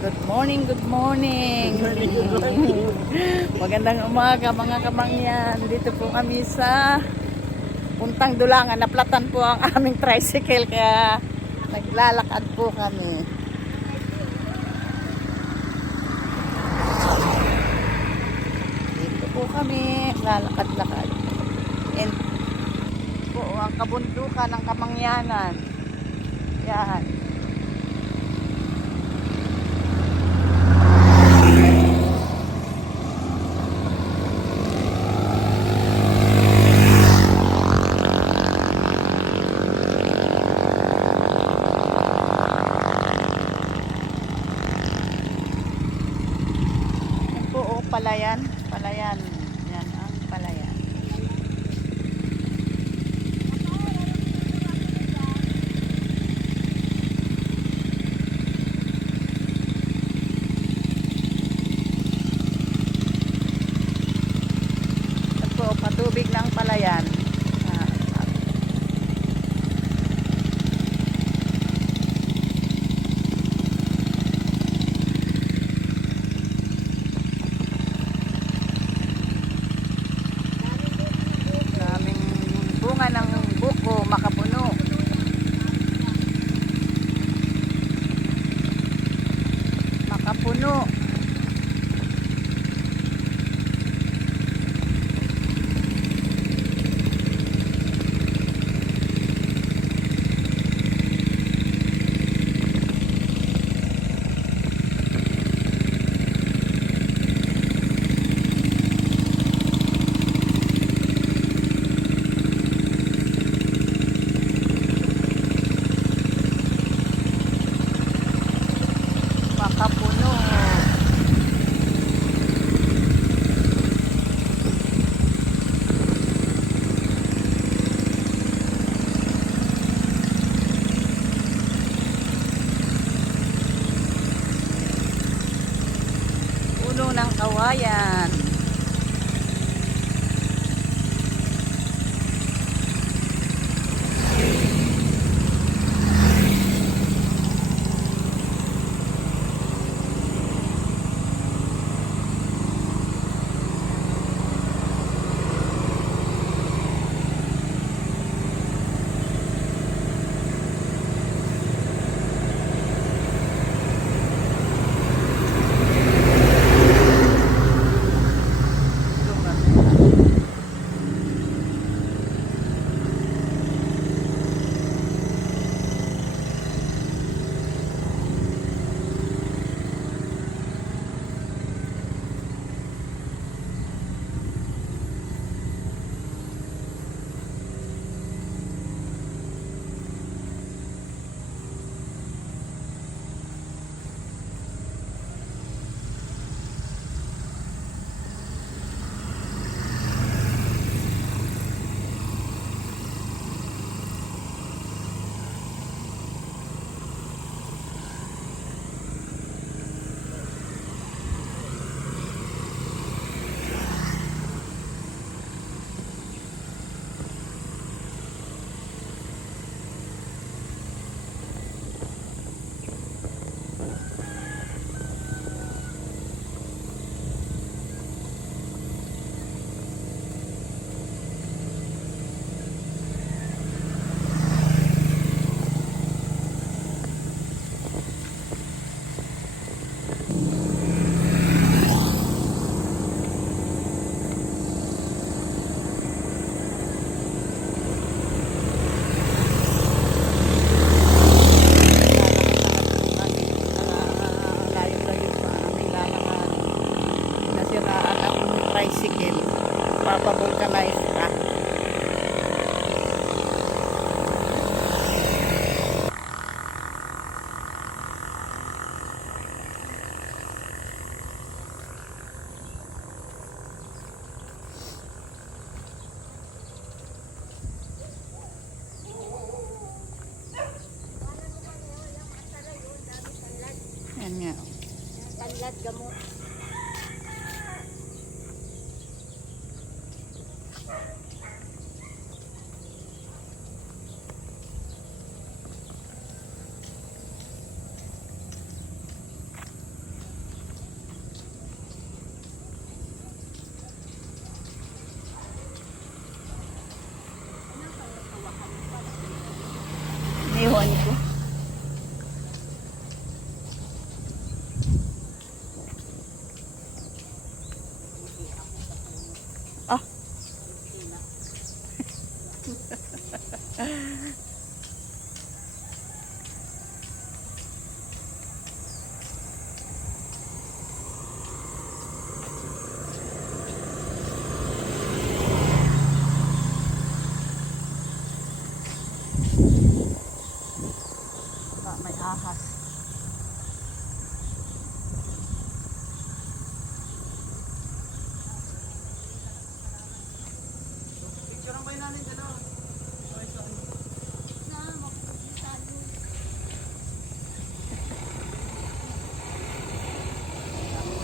Good morning, good morning. Magandang umaga mga kamangyan. Dito po kami sa Puntang Dulangan. Naplatan po ang aming tricycle kaya naglalakad po kami. Dito po kami lalakad-lakad. And po ang kabundukan ng Kamangyanan. Yan. Palayan, palayan. Yan ang palayan. Ito po, patubig ng palayan. Bunga ng buko, makapuno. Makapuno. Makapuno. Puno ng kawayan. Tricycle, papavulcanize ka. Yan nga. Tanlad gamot.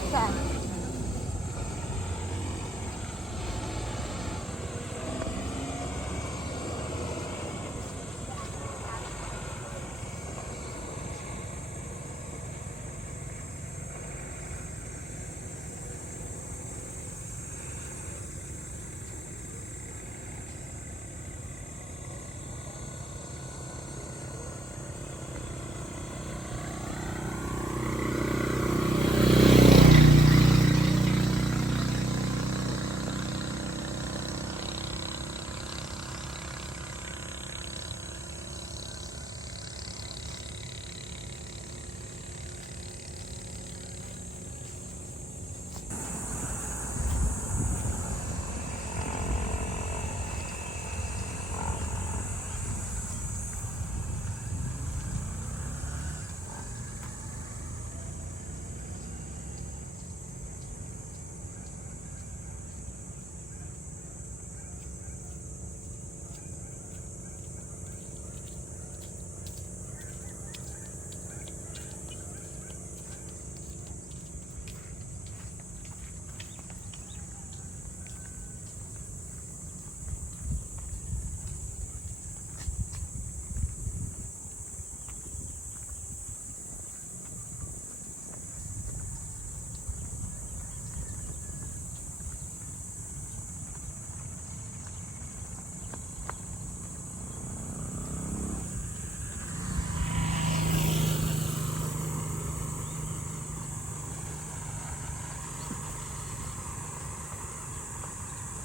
Saan?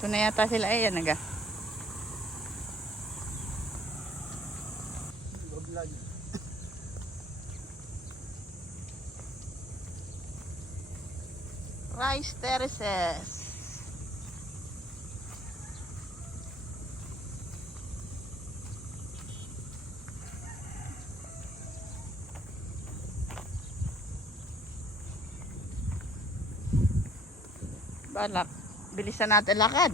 Ito na yata sila. Ayan, naga. Rice terraces. Balak. Bilisan natin lakad.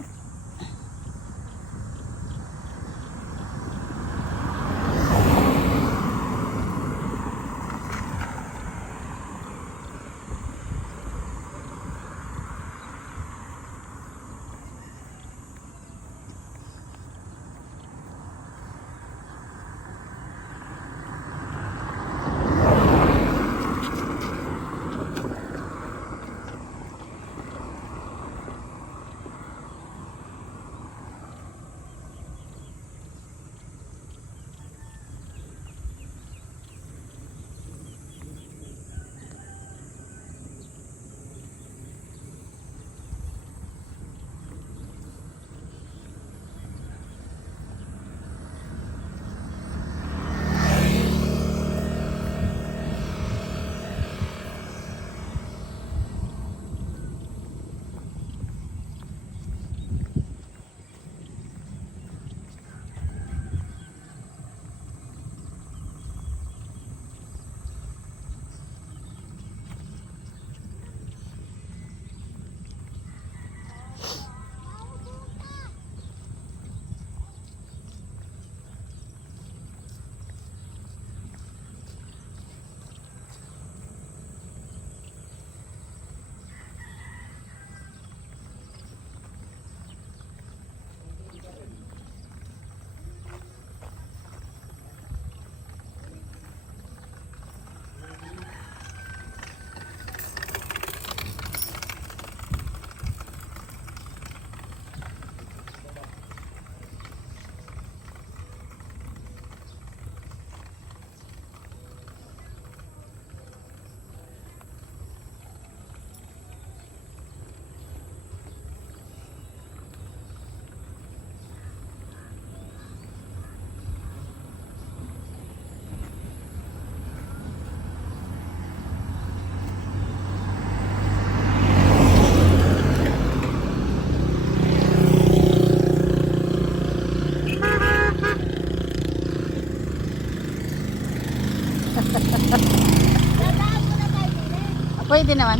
Dadaan mo na tayo din eh. Pwede naman.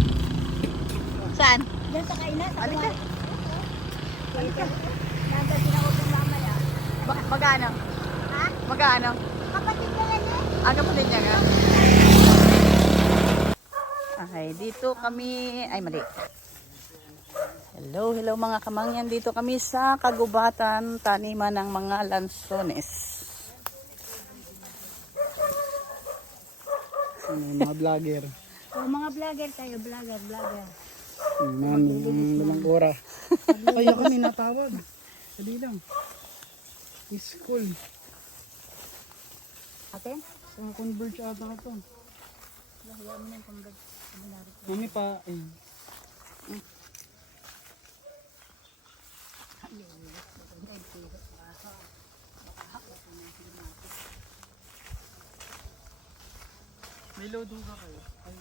Saan? Diyan sa kainan. Halika. Halika. Nandun din ako kung mamaya. Magano? Ha? Magano? Kapatid ko yan eh. Ano pa din niya nga? Okay, dito kami, ay mali. Hello, hello mga kamangyan. Dito kami sa kagubatan, taniman ng mga lansones. Mga vlogger. O, mga vlogger tayo, vlogger. Limang ora. Kaya kami natawag. Dali lang. School. Atin? Sa Converge ata ito. Lahiya mo na yung convert. Mami pa, eh. May loading ka kayo. Ay.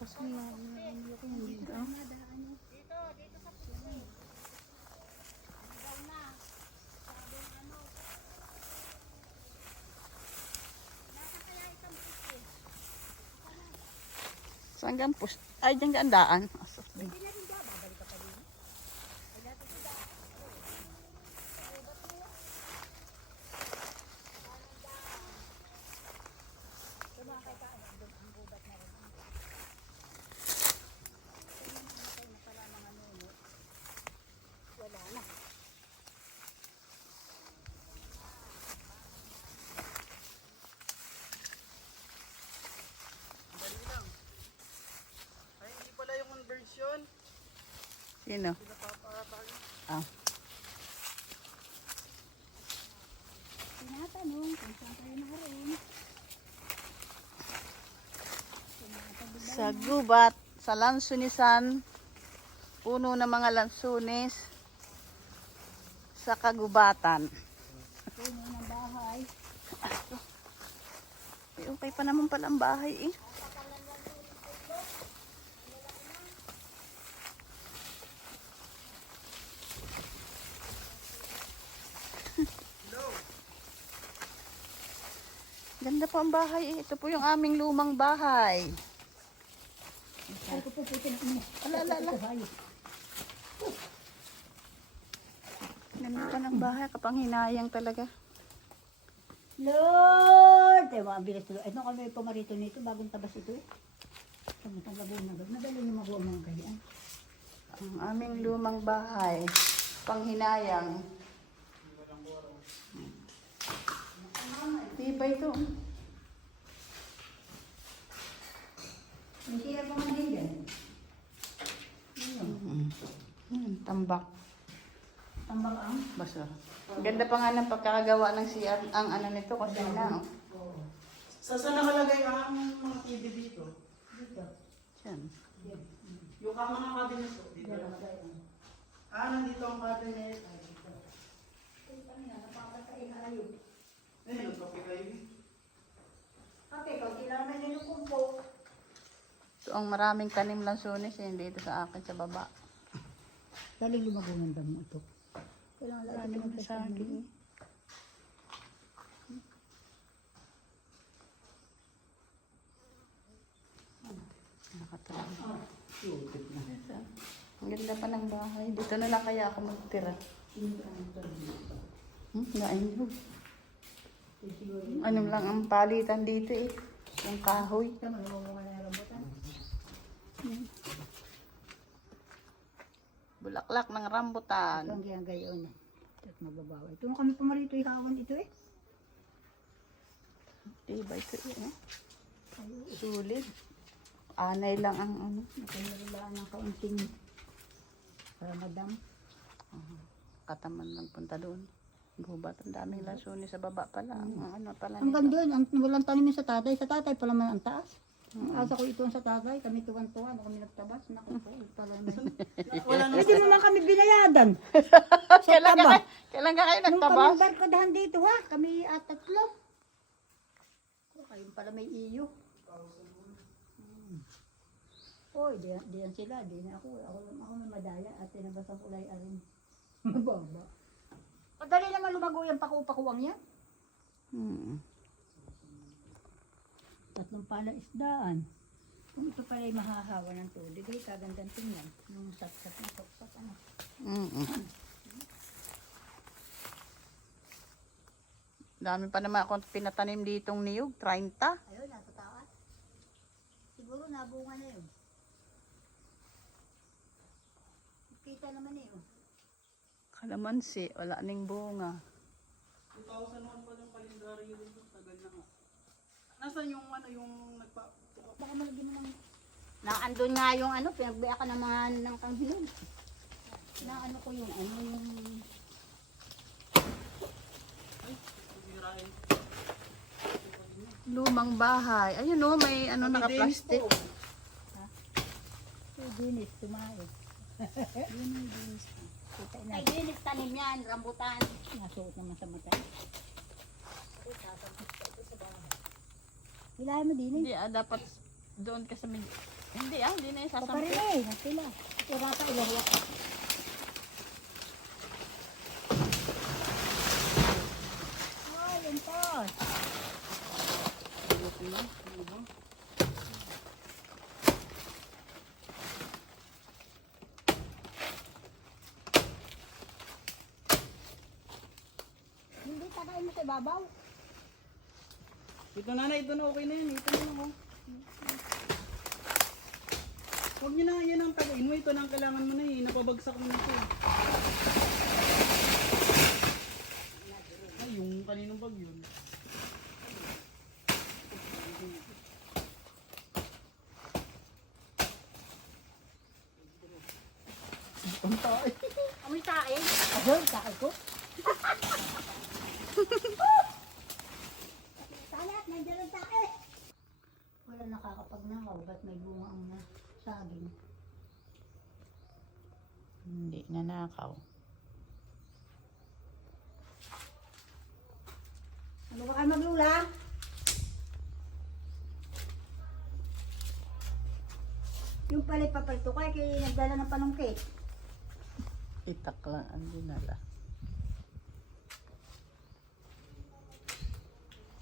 Kasi ano ko hindi ka. Saan gan pus? Ay, dyan gaan daan. Ay, hindi pala yung conversion. Sino? Ah. Tinatanong kung saan tayo naroon. Sa gubat, sa lansunisan, puno ng mga lansunis sa kagubatan. Puno ng bahay. Eh, okay pa naman pala ang bahay eh. Ganda po ang bahay eh. Ito po yung aming lumang bahay. Ay, ko po na. Ala. Ganda pa ng bahay. Kapanghinayang talaga. Lord! Ay, mga bilis tuloy. Ano kami pumarito nito? Bagong tabas ito eh. Samutang labo na. Nadali yung mga mga kayaan. Ang aming lumang bahay. Panghinayang. Diba ito? May sira pa man din dyan. Tambak. Tambak ang? Basta. Ganda pa nga ng pagkakagawa ng CR, ang ano nito kasi na. Oh. Saan nakalagay ang mga TV dito? Dito. Yan. Yung mga cabinet ko dito. Nandito ang cabinet. Ay, dito. Eh, nagkape kayo eh. Okay, kung kailangan nyo yung kumpo. So, ang maraming tanim lansones yun dito sa akin sa baba. Galing lumago ng damo ito. Kailangan Marami naman sa akin. Nakatawa. Ang ganda pa ng bahay. Dito na lang kaya ako magtira. Nainhog. Ano lang ang palitan dito eh. Yung kahoy. Bulaklak ng rambutan. Ito ang ginagayon niya. At mababawa. Ito kami pumarito ikawan ito eh. Diba ito eh. Sulit. Anay lang ang ano. Nakailangan ng kaunting Ramadan. Kataman lang punta doon. Gubat. Ang daming lasuni sa baba pala. Ang ano pala Ang nito. ganda yun. Ang walang tanimin sa tatay. Sa tatay pala man ang taas. Ang asa ko ito sa tatay. Kami tuwan-tuwan. Kami nagtabas. Naku po. Pala naman. Hindi mo man kami binayadan. Kailan ka kayo Nung nagtabas? kami barkadahan dito ha. Kami at tatlo. Kayo pala may iyo. Oy, diyan sila. Di na ako. Ako may madaya. At tinabasan ko lang arin. Mababa. Madali naman lumago yung paku-pakuwang yan. Tatlong pala isdaan. Kung ito pala ay mahahawa ng tubig, ay kagandang tingnan. Nung sat-sat na sat ano. Dami pa naman akong pinatanim ditong niyog. 30. Ayun, nasa taas. Siguro nabunga na yun. Kita naman eh. Oh. Kalamansi, wala ning bunga. 2001 pa yung kalendaryo dito. Tagal na nga. Nasaan yung ano yung nagpa... Baka malagyan mo ng... Naandun nga yung ano, pinagbaya ka ng mga ng kanghilom. Na ano ko yung ano yung... Ay, pagirain. Lumang bahay. Ayun oh, may ano naka-plastic. Dinis, tumae. Dinis. Ay, dinis tanim yan, rambutan. Nasuot naman sa mata. Hilahin mo dinis. Hindi dapat doon ka sa hindi hindi na Paparin isasampi. eh, sila. Irata ilahiyak. Ay, yun po. Hindi takain mo sa babaw. Ito na, ito na, okay na yan. Ito na, oh. Huwag nyo na, yan ang tagain mo. Ito na ang kailangan mo na eh. Napabagsak mo na ito. Ay, yung kaninong bag yun. Ang tae. Amoy tae. Ayun, tae ko. Salat, nandiyan ang tae. Wala nakakapagnakaw, ba't may bunga ang na saging? Hindi nanakaw. Ano ba kayo maglula? Yung pala papalito ko, kaya nagdala ng panungkit. Itak lang ang dinala.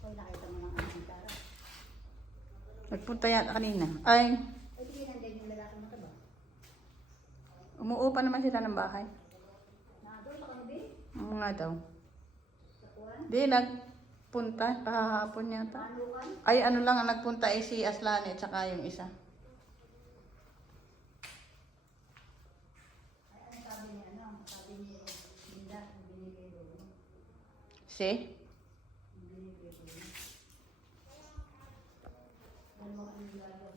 Kaya nakita mo ng aming tara. Nagpunta yan kanina. Ay, Ay, sige, nandiyan yung lalaki mataba. umuupa naman sila ng bahay. Nandun sa kanabi? Oo nga daw. Sa kuwan? Di, nagpunta. Kahapon yata. Manukan? Ay, ano lang ang nagpunta ay si Aslani at saka yung isa. Ay, ano sabi niya, ano? Sabi niya, Linda, binigay doon. Si? Binigay doon. Dalawang ang nilalagay.